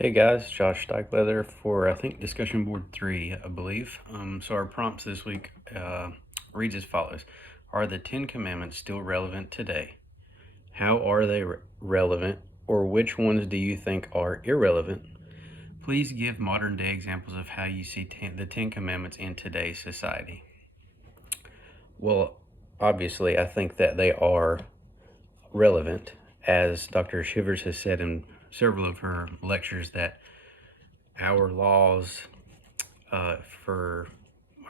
Hey guys, Josh Steichleather for I think discussion board 3, I believe. So our prompts this week reads as follows: Are the Ten Commandments still relevant today? How are they relevant, or which ones do you think are irrelevant? Please give modern day examples of how you see the Ten Commandments in today's society. Well, obviously, I think that they are relevant, as Dr. Shivers has said in several of her lectures, that our laws for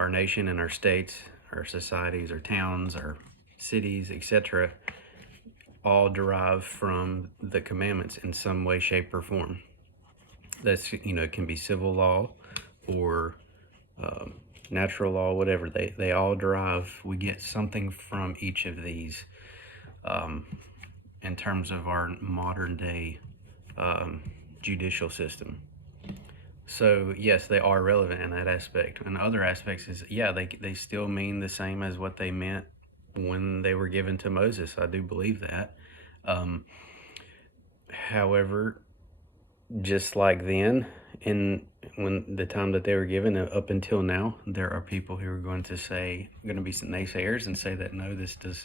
our nation and our states, our societies, our towns, our cities, etc., all derive from the commandments in some way, shape, or form. That's, it can be civil law or natural law, whatever. They all derive, we get something from each of these in terms of our modern day judicial system. So yes, they are relevant in that aspect. And other aspects is, yeah, they still mean the same as what they meant when they were given to Moses. I do believe that. However, just like then, in when the time that they were given up until now, there are people who are going to be some naysayers and say that no, this does,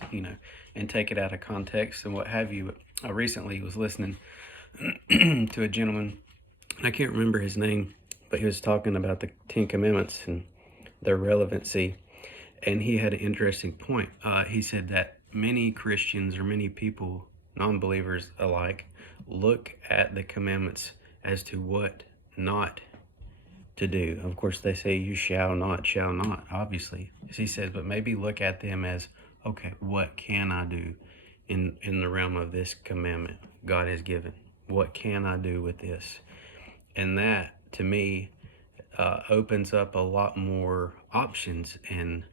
and take it out of context and what have you. I recently was listening to a gentleman, I can't remember his name, but he was talking about the Ten Commandments and their relevancy. And he had an interesting point. He said that many Christians or many people, non believers alike, look at the commandments as to what not to do. Of course, they say you shall not, obviously. As he says, but maybe look at them as, okay, what can I do in the realm of this commandment God has given? What can I do with this? And that, to me, opens up a lot more options and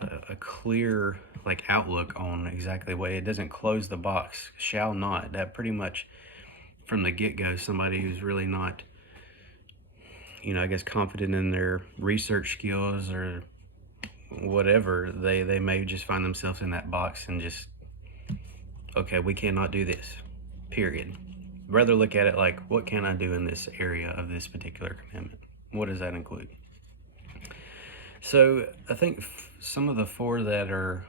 a clear outlook on exactly what it doesn't close the box. Shall not. That pretty much from the get-go, somebody who's really not, I guess, confident in their research skills or whatever, they may just find themselves in that box and just, okay, we cannot do this, period. Rather look at it like, what can I do in this area of this particular commandment? What does that include? So I think some of the four that are,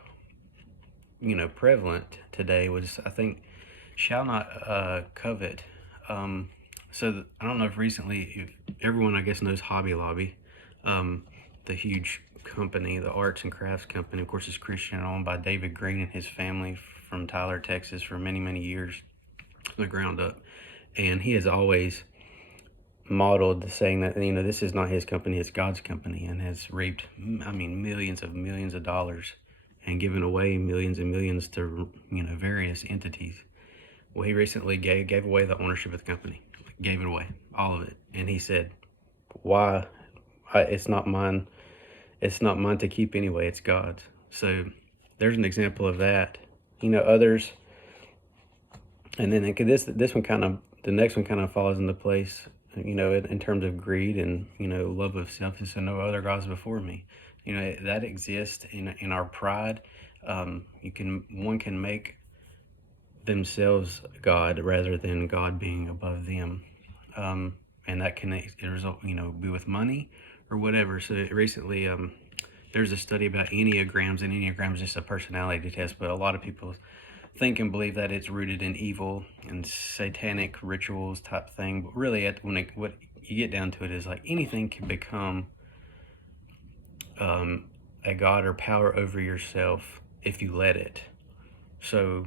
prevalent today was, I think, shall not covet. I don't know if recently, everyone I guess knows Hobby Lobby, the huge company, the arts and crafts company. Of course, it's Christian, owned by David Green and his family from Tyler, Texas, for many, many years, from the ground up. And he has always modeled the saying that, this is not his company, it's God's company, and has reaped, millions of dollars and given away millions and millions to, various entities. Well, he recently gave away the ownership of the company, gave it away, all of it. And he said, why? It's not mine. It's not mine to keep anyway. It's God's. So there's an example of that. Others, and then this one kind of, the next one kind of falls into place, in terms of greed and, love of self. So no other gods before me. That exists in our pride. One can make themselves God rather than God being above them. And that can result, be with money or whatever. So recently, there's a study about Enneagrams, and Enneagrams is just a personality test, but a lot of people think and believe that it's rooted in evil and satanic rituals type thing. But really, what you get down to it is like anything can become a god or power over yourself if you let it. So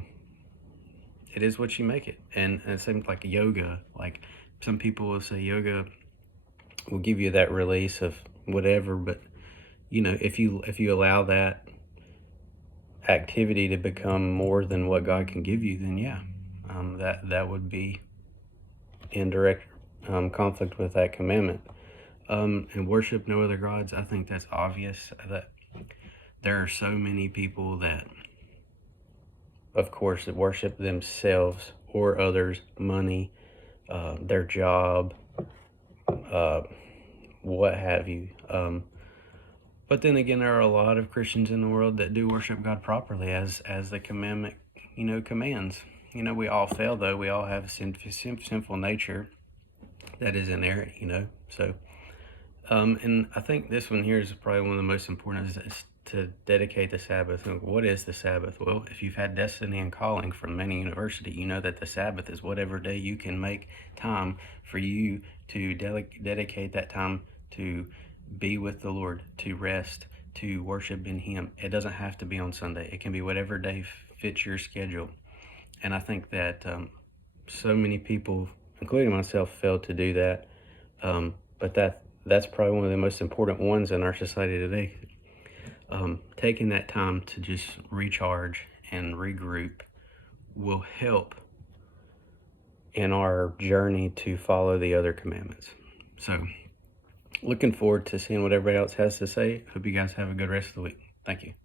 it is what you make it. And it seems like yoga, like some people will say yoga will give you that release of whatever, but if you allow that activity to become more than what God can give you, then yeah, that would be in direct conflict with that commandment. And worship no other gods, I think that's obvious. That there are so many people that, of course, that worship themselves or others, money, their job, what have you. But then again, there are a lot of Christians in the world that do worship God properly, as the commandment, commands. We all fail, though. We all have a sinful nature. that is inerrant, So, and I think this one here is probably one of the most important is to dedicate the Sabbath. And what is the Sabbath? Well, if you've had destiny and calling from many university, you know that the Sabbath is whatever day you can make time for you to dedicate that time to be with the Lord, to rest, to worship in Him. It doesn't have to be on Sunday. It can be whatever day fits your schedule. And I think that so many people, including myself, fail to do that. But that's probably one of the most important ones in our society today. Taking that time to just recharge and regroup will help in our journey to follow the other commandments. So, looking forward to seeing what everybody else has to say. Hope you guys have a good rest of the week. Thank you.